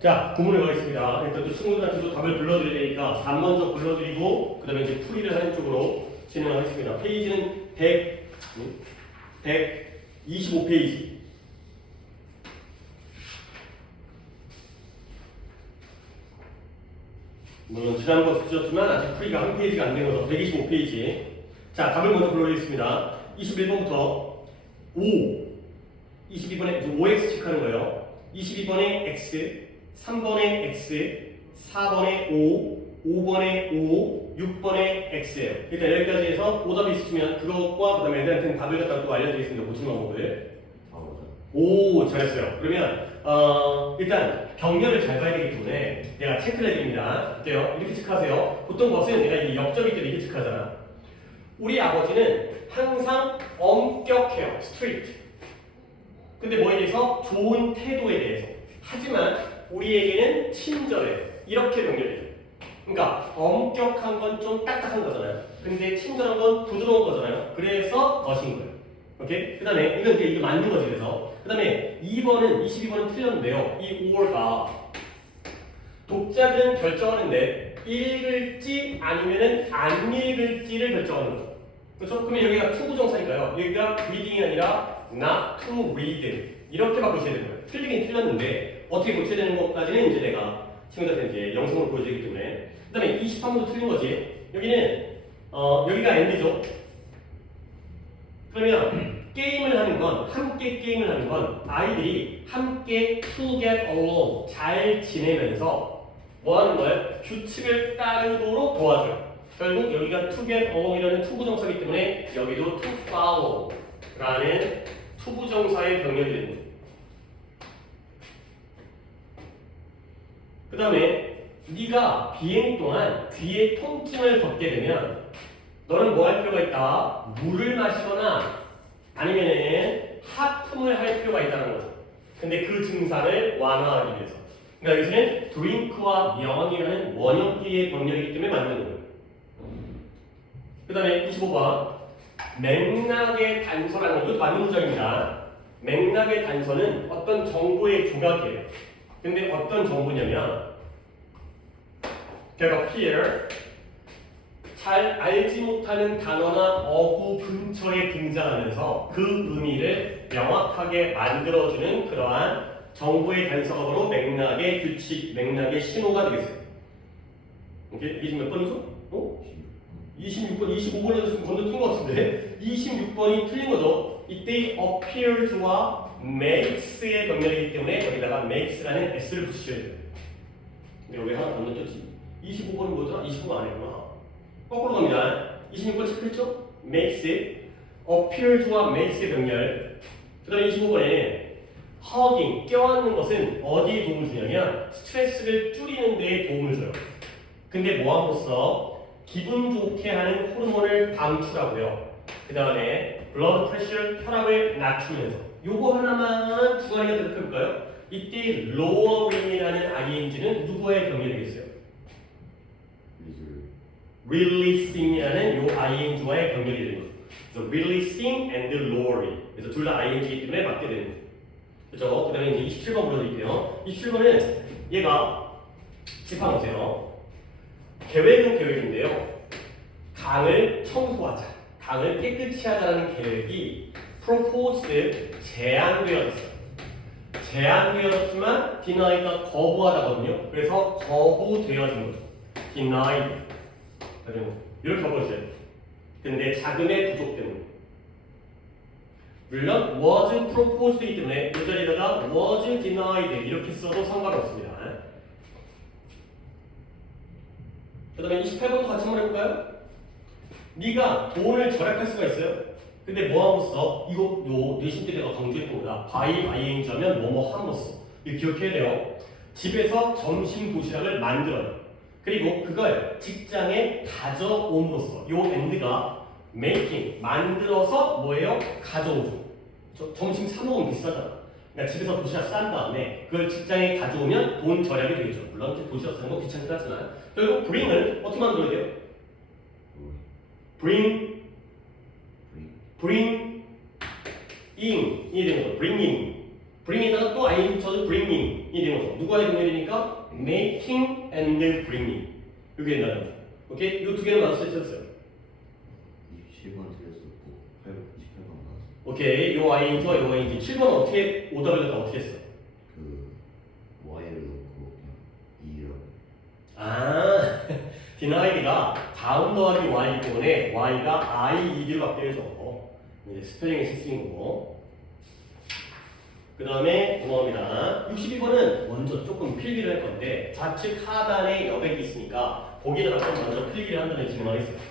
자, 구문을 가겠습니다. 일단 또 친구들한테도 답을 불러드릴 테니까 답 먼저 불러드리고 그 다음에 이제 풀이를 하는 쪽으로 진행하겠습니다. 페이지는 125페이지. 물론 지난번 쓰셨지만 아직 풀이가 한 페이지가 안 된 거죠. 125페이지. 자, 답을 먼저 불러드리겠습니다. 21번부터 5, 22번에 5x 체크하는 거예요. 22번에 x, 3번에 x, 4번에 5, 5번에 5, 6번에 x예요. 일단 여기까지 해서 오답이 있으시면 그것과 그 다음에 애들한테는 답을 갖다 또 알려드리겠습니다. 고치는 방법을. 오, 잘했어요. 그러면 일단 병렬을 잘 봐야 되기 때문에 내가 체크를 해드립니다. 어때요? 이렇게 체크하세요. 보통 것은 내가 이 역적일 때 이렇게 체크하잖아. 우리 아버지는 항상 엄격해요. 스트리트. 근데 뭐에 대해서? 좋은 태도에 대해서. 하지만 우리에게는 친절해요. 이렇게 병렬해요. 그러니까 엄격한 건 좀 딱딱한 거잖아요. 근데 친절한 건 부드러운 거잖아요. 그래서 멋인 거예요. 오케이? 그 다음에 이거 맞는 거지. 그래서 그 다음에 22번은 틀렸는데요. 이 5월가 독자들은 결정하는데 읽을지 아니면은 안 읽을지를 결정하는 거죠. 그렇죠? 그러면 여기가 투부정사니까요. 여기가 reading이 아니라 not to read 이렇게 바꾸셔야 되는 거예요. 틀리긴 틀렸는데 어떻게 고쳐야 되는 것까지는 이제 내가 친구들한테 이제 영상으로 보여주기 때문에. 그 다음에 23번도 틀린 거지. 여기는 여기가 end죠. 그러면 게임을 하는 건, 함께 게임을 하는 건 아이들이 함께 to get along 잘 지내면서 뭐 하는 거예요? 규칙을 따르도록 도와줘요. 결국 여기가 to get along이라는 투부정사이기 때문에 여기도 to follow 라는 투부정사의 병렬이 되는 거죠. 그 다음에 네가 비행 동안 귀에 통증을 겪게 되면 너는 뭐 할 필요가 있다? 물을 마시거나 아니면은 하품을 할 필요가 있다는 거죠. 근데 그 증상을 완화하기 위해서. 그러니까 여기서는 drink와 yawn이라는 원형끼리의 병렬이기 때문에 맞는 거예요. 그 다음에 25번 맥락의 단서라는 것도 맞는 문장입니다. 맥락의 단서는 어떤 정보의 조각이에요. 근데 어떤 정보냐면 제가 appear 잘 알지 못하는 단어나 어구 근처에 등장하면서 그 의미를 명확하게 만들어주는 그러한 정보의 단서가 바로 맥락의 규칙, 맥락의 신호가 되겠어요. 이게 몇 번이죠? 26번, 25번에도 지금 건너뛴 것 같은데 26번이 틀린 거죠. 이때 appears와 makes의 병렬이기 때문에 여기다가 makes라는 s를 붙이셔야 돼요. 근데 여기 하나 건너뛰었지. 25번이 뭐더라? 25번 안 했구나. 거꾸로 갑니다. 26번 체크했죠? makes it, appears와 makes의 병렬. 그 다음에 25번에 hugging, 껴안는 것은 어디에 도움을 주냐면 스트레스를 줄이는 데에 도움을 줘요. 근데 뭐함으로써 기분 좋게 하는 호르몬을 방출하고요. 그 다음에 blood pressure, 혈압을 낮추면서 요거 하나만 두 가지가 대답해볼까요? 이때 lowering이라는 ing는 누구의 병렬이겠어요? releasing이라는 요 ing와의 병렬이 되는 거죠. 그래서 releasing and lowering. 그래서 둘 다 ing이기 때문에 맞게 되는 거죠. 그렇죠? 그 다음에 이제 27번 불러드릴게요. 27번은 얘가 짚어보세요. 계획은 계획인데요. 강을 청소하자, 강을 깨끗이 하자는 계획이 proposed, 제안되어졌어요. 제안되어졌지만 denied가 거부하다거든요. 그래서 거부되어진 거죠. denied. 이렇게 바꿔주세요. 근데 자금의 부족 때문에. 물론 was proposed이기 때문에 이 자리에다가 was denied 이렇게 써도 상관없습니다. 그 다음에 28번도 같이 한번 해볼까요? 네가 돈을 절약할 수가 있어요. 근데 뭐함으로써 이거 내신 때 내가 강조했던 거다. by ing 하면 뭐뭐 함으로써. 이거 기억해야 돼요. 집에서 점심 도시락을 만들어요. 그리고 그걸 직장에 가져옴으로써 요 end가 making, 만들어서 뭐예요? 가져오죠. 점심 사 먹으면 비싸잖아. 그러니까 집에서 도시락 싼 다음에 그걸 직장에 가져오면 돈 절약이 되겠죠. 물론 도시락 싸는 거 귀찮긴 하지만 결국 bring을 어떻게 만들어야 돼요? bring in 이 되는 거죠. bringing bring에다가 또 ing 붙여서 bringing이 되는 거죠. 누구와의 동일이니까 making and bringing. 이게 된다는 거죠. 오케이? 이 두 개는 맞을 수 있었어요. 27번 틀렸었고 28번 나왔어. 오케이. 요 ing와 요 ing. 7번 어떻게 오답을 갖다 어떻게 했어? 그 Y를 넣고 그냥 2를 아, denied가 다음 더하기 y이기 때문에 y가 i, ed로 바뀌어져. 이제 스펠링의 실수인 거고. 그 다음에 넘어갑니다. 62번은 먼저 조금 필기를 할 건데 좌측 하단에 여백이 있으니까 거기에다가 좀 먼저 필기를 한 다음에 진행하겠습니다.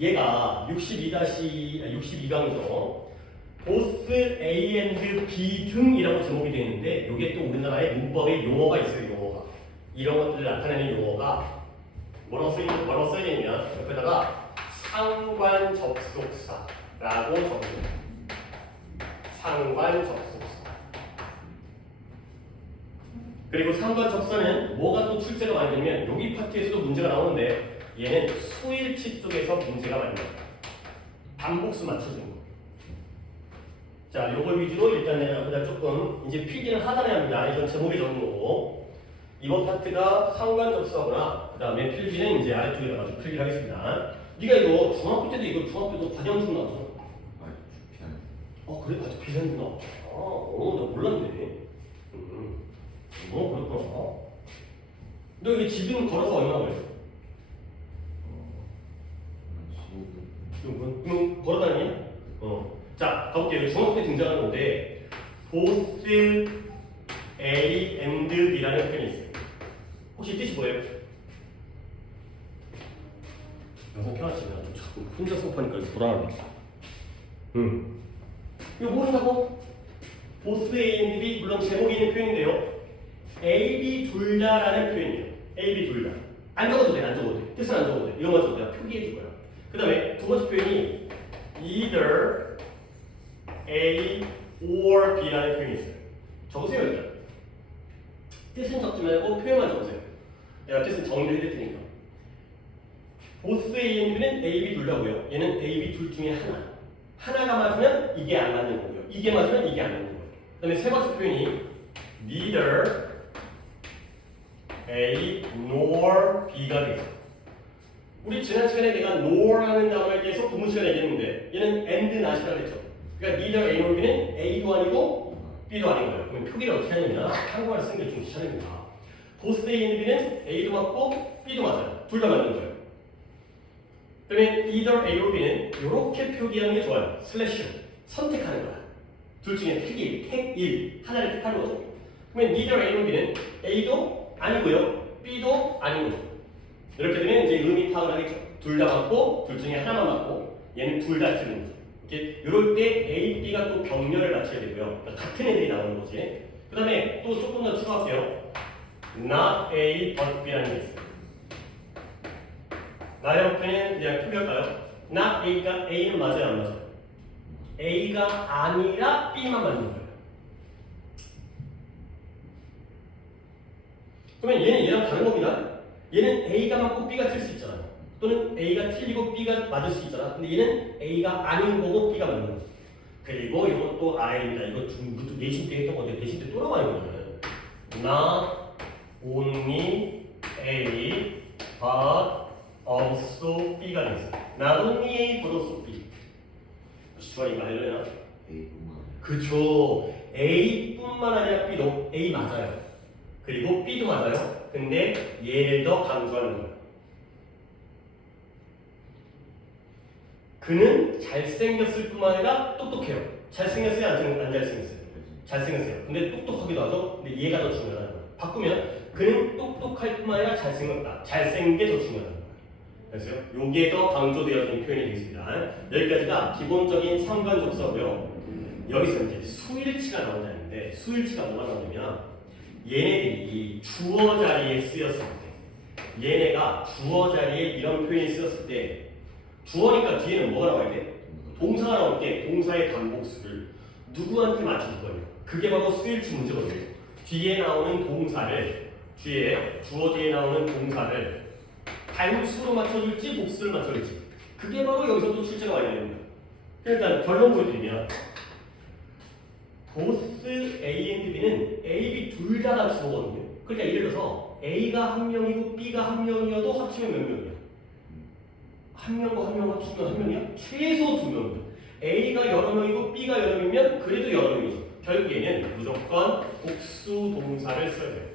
얘가 62강이죠. 보스 A and B 등이라고 제목이 되어 있는데 이게 또 우리나라의 문법에 용어가 있어요. 용어가. 이런 것들을 나타내는 용어가 뭐라고 써야 되냐면 옆에다가 상관 접속사라고 적어줍니다. 상관 접속사. 그리고 상관 접사는 뭐가 또 출제가 많이 되면 여기 파트에서도 문제가 나오는데 얘는 수일치 쪽에서 문제가 많이 나와요. 반복수 맞춰주는 거. 자, 요걸 위주로 일단 내가 그냥 조금 이제 필기는 하단에 합니다. 이건 제목이 적은 거고 이번 파트가 상관 접수하거나 그 다음에 필기는 이제 아래쪽에다가 좀 필기를 하겠습니다. 네가 이거 중학교 때도 과정식 나왔잖아. 그래? 아주 비슷한 거. 나 몰랐네. 그렇구나. 너 이게 지금 걸어서 얼마나 걸려? 15분. 그럼 걸어다니냐? 자, 가볼게요. 중학교 때 등장하는 건데 both A and B라는 표현이 있어요. 혹시 뜻이 뭐예요? 영상 켜놨지? 나 자꾸 혼자 수업하니까 불안하네. 이거 모른다고? 보스 A and B, 물론 제목이 있는 표현인데요. A, B 둘 다라는 표현이에요. A, B 둘 다. 안 적어도 돼, 안 적어도 돼. 뜻은 안 적어도 돼. 이것만 적어도 내가 표기해 줄 거야. 그 다음에 두 번째 표현이 either A or B라는 표현이 있어요. 적으세요, 일단. 뜻은 적지 말고 표현만 적으세요. 내가 뜻은 정리를 해드릴 테니까. 보스 A and B는 A, B 둘 다고요. 얘는 A, B 둘 중에 하나. 하나가 맞으면 이게 안 맞는 거고요. 이게 맞으면 이게 안 맞는 거예요. 그 다음에 세 번째 표현이 neither A nor B가 되죠. 우리 지난 시간에 내가 nor라는 단어에 대해서 부분 시간에 얘기했는데 얘는 and not이라고 했죠. 그러니까 neither A nor B는 A도 아니고 B도 아닌 거예요. 그럼 표기를 어떻게 하냐면 한국말을 쓰는 게 좀 귀찮습니다. 보스 A and B는 A도 맞고 B도 맞아요. 둘 다 맞는 거예요. 그러면 either A or B는 이렇게 표기하는 게 좋아요. 슬래시로 선택하는 거야. 둘 중에 택1 하나를 택하는 거죠. 그러면 neither A or B는 A도 아니고요, B도 아닌 거죠. 이렇게 되면 이제 의미 파악을 하겠죠. 둘 다 맞고 둘 중에 하나만 맞고 얘는 둘 다 틀린 거죠. 이렇게 이럴 때 A, B가 또 병렬을 맞춰야 되고요. 그러니까 같은 애들이 나오는 거지. 그 다음에 또 조금 더 추가할게요. Not A but B라는 게 있어요. 나의 목표는 그냥 표기할까요? Not A가 A는 맞아요, 안 맞아요? A가 아니라 B만 맞는 거예요. 그러면 얘는 얘랑 다른 겁니다. 얘는 A가 맞고 B가 틀릴 수 있잖아요. 또는 A가 틀리고 B가 맞을 수 있잖아. 근데 얘는 A가 아닌 거고 B가 맞는 거죠. 그리고 이것도 R입니다. 이거 중부터 내신 때 했던 건데 내신 때 또 나와요. Not only A but also B가 되겠어요. Not only A but also B. 주관이가 알려나? A뿐만. 그쵸. A뿐만 아니라 B도 A 맞아요. 그리고 B도 맞아요. 근데 얘를 더 강조하는 거예요. 그는 잘생겼을 뿐만 아니라 똑똑해요. 잘생겼어요? 안 잘생겼어요? 잘생겼어요. 근데 똑똑하기도 하죠. 근데 얘가 더 중요하다는 거예요. 바꾸면 그는 똑똑할 뿐만 아니라 잘생겼다. 잘생긴 게 더 중요하다는 거예요. 그래서 요게 더 강조되어진 표현이 되겠습니다. 여기까지가 기본적인 상관접수고요. 여기서 이제 수일치가 나온다는데 수일치가 뭐가 나오냐면 얘네들이 주어 자리에 쓰였을 때 얘네가 주어 자리에 이런 표현이 쓰였을 때 주어니까 뒤에는 뭐가 나와야 돼? 동사가 나올 때 동사의 반복수를 누구한테 맞출 거예요? 그게 바로 수일치 문제거든요. 뒤에 나오는 동사를 주어 뒤에 나오는 동사를 단수로 맞춰줄지 복수를 맞춰줄지 그게 바로 여기서 또 출제가 많이 되는 거예요. 일단 결론 보여드리면 보스 A and B는 A, B 둘 다가 주어거든요. 그러니까 예를 들어서 A가 한 명이고 B가 한 명이어도 합치면 몇 명이야? 한 명과 한 명 합치면 한 명이야? 최소 두 명이야. A가 여러 명이고 B가 여러 명이면 그래도 여러 명이죠. 결국에는 무조건 복수 동사를 써야 돼요.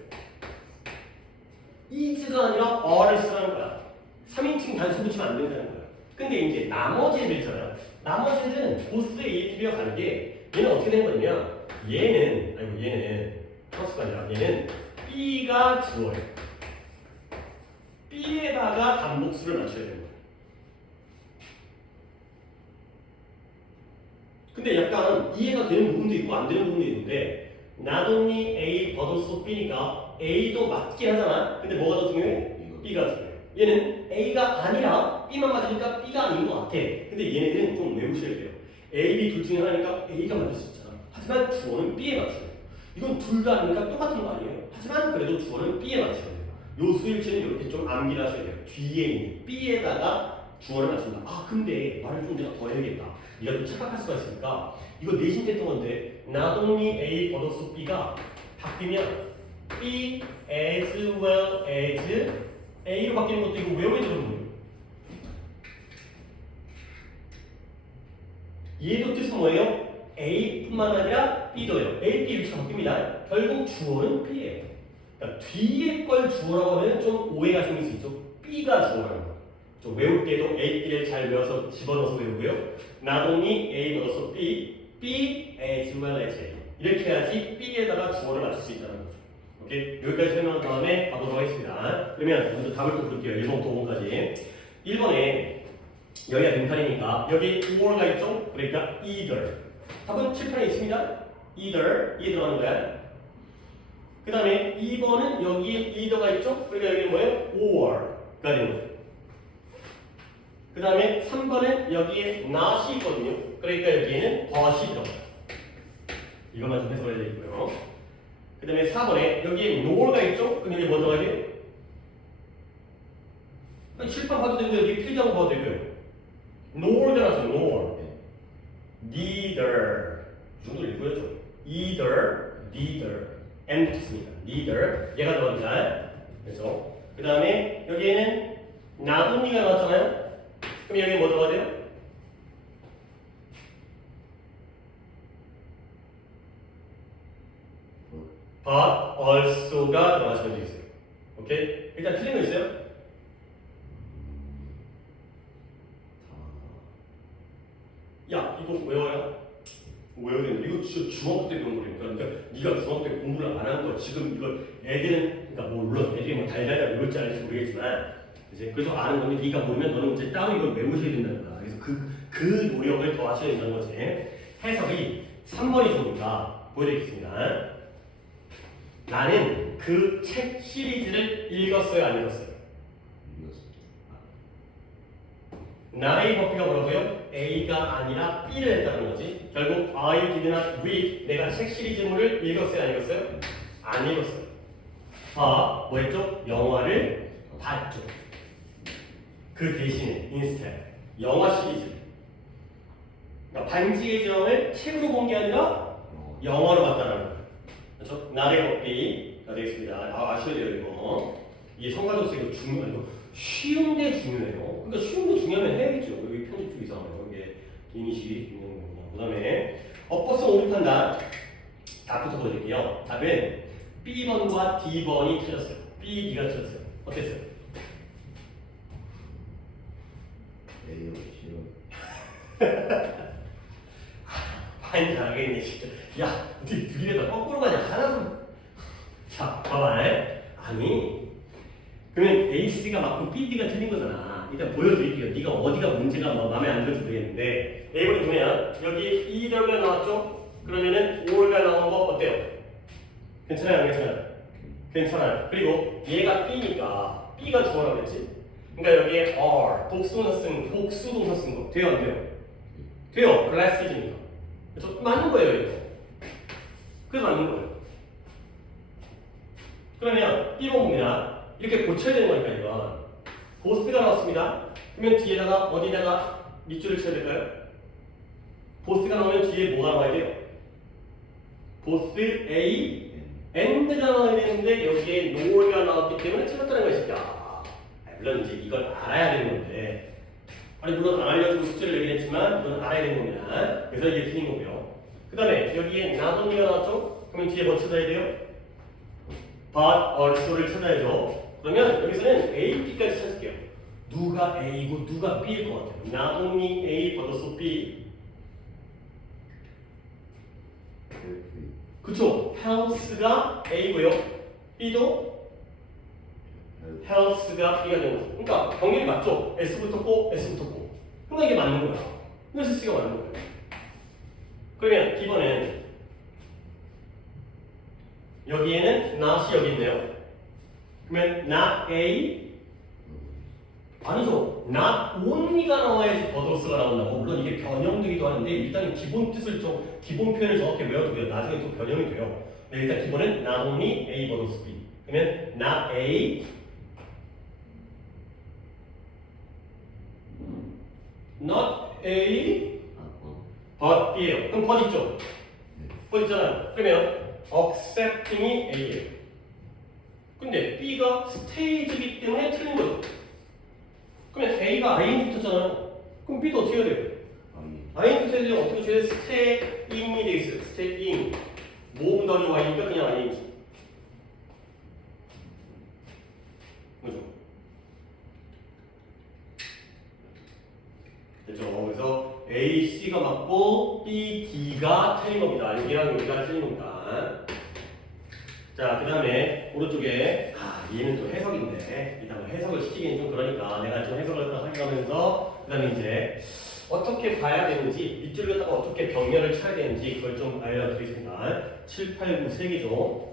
is가 아니라 are를 쓰라는 거야. 3인칭 단수 붙이면 안 된다는 거야. 근데 이제 나머지 애들 있잖아요. 나머지 애들은 보스 A, B와 다르게 얘는 어떻게 된 거냐면 얘는 플러스가 아니라 얘는 B가 주어예요. B에다가 단복수를 맞춰야 되는 거예요. 근데 약간 이해가 되는 부분도 있고 안 되는 부분도 있는데 not only A but also B니까 A도 맞긴 하잖아. 근데 뭐가 더 중요해? B가 중요해. 얘는 A가 아니라 B만 맞으니까 B가 아닌 것 같아. 근데 얘네들은 좀 외우셔야 돼요. A, B 둘 중에 하나니까 A가 맞을 수 있잖아. 하지만 주어는 B에 맞춰야 돼요. 이건 둘 다 아니니까 똑같은 거 아니에요. 하지만 그래도 주어는 B에 맞춰야 돼요. 요 수일치는 이렇게 좀 암기를 하셔야 돼요. 뒤에 있는 B에다가 주어를 맞춘다. 아 근데 말을 좀 내가 더 해야겠다. 네가 또 착각할 수가 있으니까 이거 내신 됐던 건데 not only A but also B가 바뀌면 B as well as A로 바뀌는 것도 이거 외워야 되거든요. 얘도 뜻은 뭐예요? A뿐만 아니라 B도요. A, B 위치가 바뀝니다. 결국 주어는 B예요. 그러니까 뒤에 걸 주어라고 하면 좀 오해가 생길 수 있죠. B가 주어라는 거예요. 좀 외울 때도 A, B를 잘 외워서 집어넣어서 외우고요. not only A but also B, B as well as A. 이렇게 해야지 B에다가 주어를 맞출 수 있다는 거죠. 오케이? 여기까지 설명한 다음에 가보도록 하겠습니다. 그러면 먼저 답을 또 볼게요. 1번 도문까지. 1번에 여기가 빈칸이니까 여기 or가 있죠? 그러니까 either. 답은 칠판에 있습니다. either. 이해 들어가는 거야. 그 다음에 2번은 여기에 either가 있죠? 그러니까 여기는 뭐예요? or가 되는 거죠. 그 다음에 3번은 여기에 not이 있거든요. 그러니까 여기에는 but이 들어가요. 이것만 좀 해석해야 되겠고요. 그 다음에 4번에 여기에 nor가 있죠? 그럼 여기 뭐 들어가야 돼요? 칠판 봐도 되고 여기 필기하고 봐도 되고요. nor가 나왔죠. nor. neither. 이 정도 읽고요. either, neither. and 붙습니다. neither. 얘가 들어갑니다. 그렇죠? 그 다음에 여기에는 not only가 나왔잖아요. 그럼 여기 뭐 들어가야 돼요? but also가 들어가시면 되겠어요. 오케이? 일단 틀린 거 있어요? 야, 이거 외워야? 외워야 되는데 이거 진짜 중학교 때 배운 거니까. 그러니까 네가 중학교 때 공부를 안 한 거야. 지금 이걸 애들은 그러니까 뭐 물론 애들이 뭐 달달달 외울지 않을지 모르겠지만 이제 그래서 아는 건데 네가 모르면 너는 이제 따로 이걸 외우셔야 된다는 거야. 그래서 그 노력을 더 하셔야 된다는 거지. 해석이 3번이 좋으니까 보여드리겠습니다. 나는 그 책 시리즈를 읽었어요, 안 읽었어요? 나의 버피가 뭐라고요? A가 아니라 B를 했다는 거지. 결국 I did not read. 내가 책 시리즈물을 읽었어요, 안 읽었어요? 안 읽었어요. 뭐 했죠? 영화를 봤죠. 그 대신에 instead 영화 시리즈. 그러니까 반지의 제왕을 책으로 본 게 아니라 영화로 봤다는 거예요. 그렇죠? 나의 버피가 되겠습니다. 아셔야 돼요 이거. 이게 성과적으로 이거 중요해요. 쉬운데 중요해요. 그러니까 쉬운데 중요하면 해야겠죠. 여기 편집 쪽 이상하네요. 이게 이니시 중요한 거구나. 그 다음에 엎어서 오류 판단 답부터 보여드릴게요. 답은 B번과 D번이 틀렸어요. B, D가 틀렸어요. 어땠어요? A요, C요. 많이 잘하겠네 진짜. 야, 니 둘이다 거꾸로 가냐? 하나도. 자, 봐봐. 아니. 그러면 A, C가 맞고 B, D가 틀린 거잖아. 일단 보여드릴게요. 네가 어디가 문제가 마음에 안 들어도 되겠는데 A번에 보면 여기 either가 나왔죠? 그러면은 or가 나온 거 어때요? 괜찮아요? 안 괜찮아요? 괜찮아요. 그리고 얘가 B니까 B가 주어라고 했지? 그러니까 여기에 are, 복수동사 쓴 거 돼요? 안 돼요? 돼요. glasses니까. 그래서 맞는 거예요 이거. 그게 맞는 거예요. 그러면 B번 봅니다. 이렇게 고쳐야 되는 거니까 이건 보스가 나왔습니다. 그러면 뒤에다가 어디다가 밑줄을 쳐야 될까요? 보스가 나오면 뒤에 뭐가 나와야 돼요? both A and가 나와야 되는데 여기에 nor가 나왔기 때문에 틀렸다는 것이야. 물론 이제 이걸 알아야 되는 건데, 아니 물론 안 알려주고 숙제를 내긴 했지만 이건 알아야 되는 겁니다. 그래서 이게 틀린 거고요. 그 다음에 여기에 not only가 나왔죠? 그러면 뒤에 뭐 찾아야 돼요? but also를 찾아야죠. 그러면 여기서는 A, B까지 찾을게요. 누가 A고 누가 B일 것 같아요. not only A but also B. 그쵸? health가 A고요. B도 health가 B가 되는 거죠. 그러니까 병렬이 맞죠? S 붙었고 S 붙었고. 그러니까 이게 맞는 거야. 그래서 C가 맞는 거예요. 그러면 B번엔 여기에는 not이 여기 있네요. 그러면 not A 아니죠. not only가 나와야지 버더스가 나온다고. 물론 이게 변형되기도 하는데 일단 기본 뜻을 좀 기본 표현을 정확히 외워두고요. 나중에 또 변형이 돼요. 네, 일단 기본은 not only A 버더스 B. 그러면 not A not A but B예요. 그럼 but 있죠? but 있잖아요. 그러면 accepting이 A예요. 근데 B가 스테이지이기 때문에 틀린 거죠. 그러면 A가 IN 붙었잖아요. 그럼 B도 어떻게 해야 돼요? IN 붙어야 돼요. 어떻게 줘야 돼요? 스테잉이 돼 있어요. 스테잉. 모음 더하기 Y니까 그냥 IN이지. 그죠? 됐죠? 그래서 A, C가 맞고 B, D가 틀린 겁니다. 여기랑 여기가 틀린 겁니다. 자, 그 다음에 오른쪽에 얘는 또 해석인데 일단 해석을 시키기는 좀 그러니까 내가 좀 해석을 하면서 그 다음에 이제 어떻게 봐야 되는지 밑줄을 갖다가 어떻게 병렬을 쳐야 되는지 그걸 좀 알려드리겠습니다. 7, 8, 9 3개죠.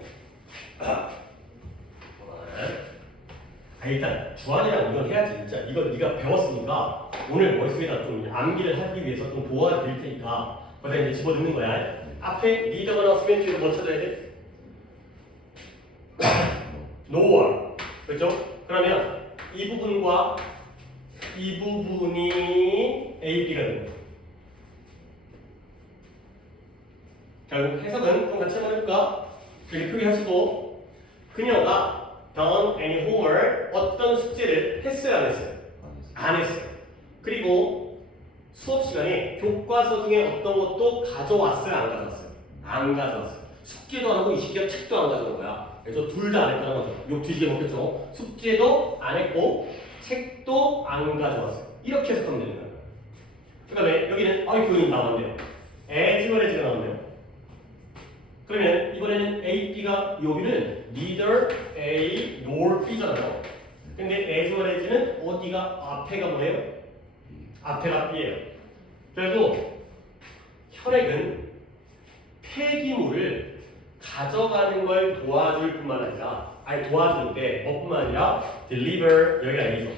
일단 주안이랑 이건 해야지. 진짜 이건 네가 배웠으니까 오늘 머릿속에다 좀 암기를 하기 위해서 좀 도와드릴 테니까 거기다 이제 집어넣는 거야. 앞에 리더가 나왔으면 뒤로 뭐 찾아야 돼? 노원. 그렇죠? 그러면 이 부분과 이 부분이 A, B가 됩니다. 결국 해석은 좀 같이 한번 해볼까? 여기 표기하시고 그녀가 done any homework 어떤 숙제를 했어요 안 했어요? 안 했어요. 그리고 수업 시간에 교과서 중에 어떤 것도 가져왔어요 안 가져왔어요? 안 가져왔어요. 숙제도 안 하고 이 시기가 책도 안 가져온 거야. 그래서 둘 다 안 했다는 거죠. 욕 뒤지게 먹겠죠. 숙제도 안 했고 책도 안 가져왔어요. 이렇게 해석하면 되는 거예요. 그 다음에 여기는 그림이 나왔네요. as가 나왔네요. 그러면 이번에는 A, B가 여기는 neither A nor B잖아요. 근데 as는 어디가 앞에가 뭐예요? 앞에가 B예요. 그래도 혈액은 폐기물을 가져가는 걸 도와줄 뿐만 아니라 도와주는데 뭐뿐만 아니라 deliver 여기가 A죠.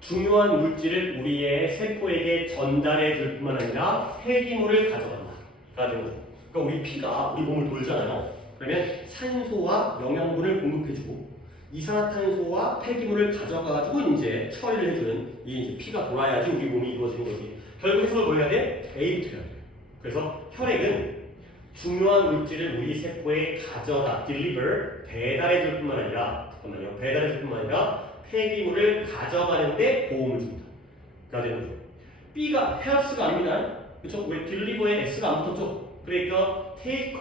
중요한 물질을 우리의 세포에게 전달해 줄 뿐만 아니라 폐기물을 가져간다. 그러니까 우리 피가 우리 몸을 돌잖아요. 그러면 산소와 영양분을 공급해주고 이산화탄소와 폐기물을 가져가가지고 이제 처리를 해주는 이 이제 피가 돌아야지 우리 몸이 이루어지는 거지. 결국 해석을 뭐 해야 돼? A부터 해야 돼. 그래서 혈액은 중요한 물질을 우리 세포에 가져다 deliver 배달해 줄 뿐만 아니라 배달해 줄 뿐만 아니라 폐기물을 가져가는데 도움을 줍니다. 그래야 되는 거죠. B가 health가 아닙니다. 그렇죠? 왜 deliver에 S가 안 붙었죠? 그러니까 take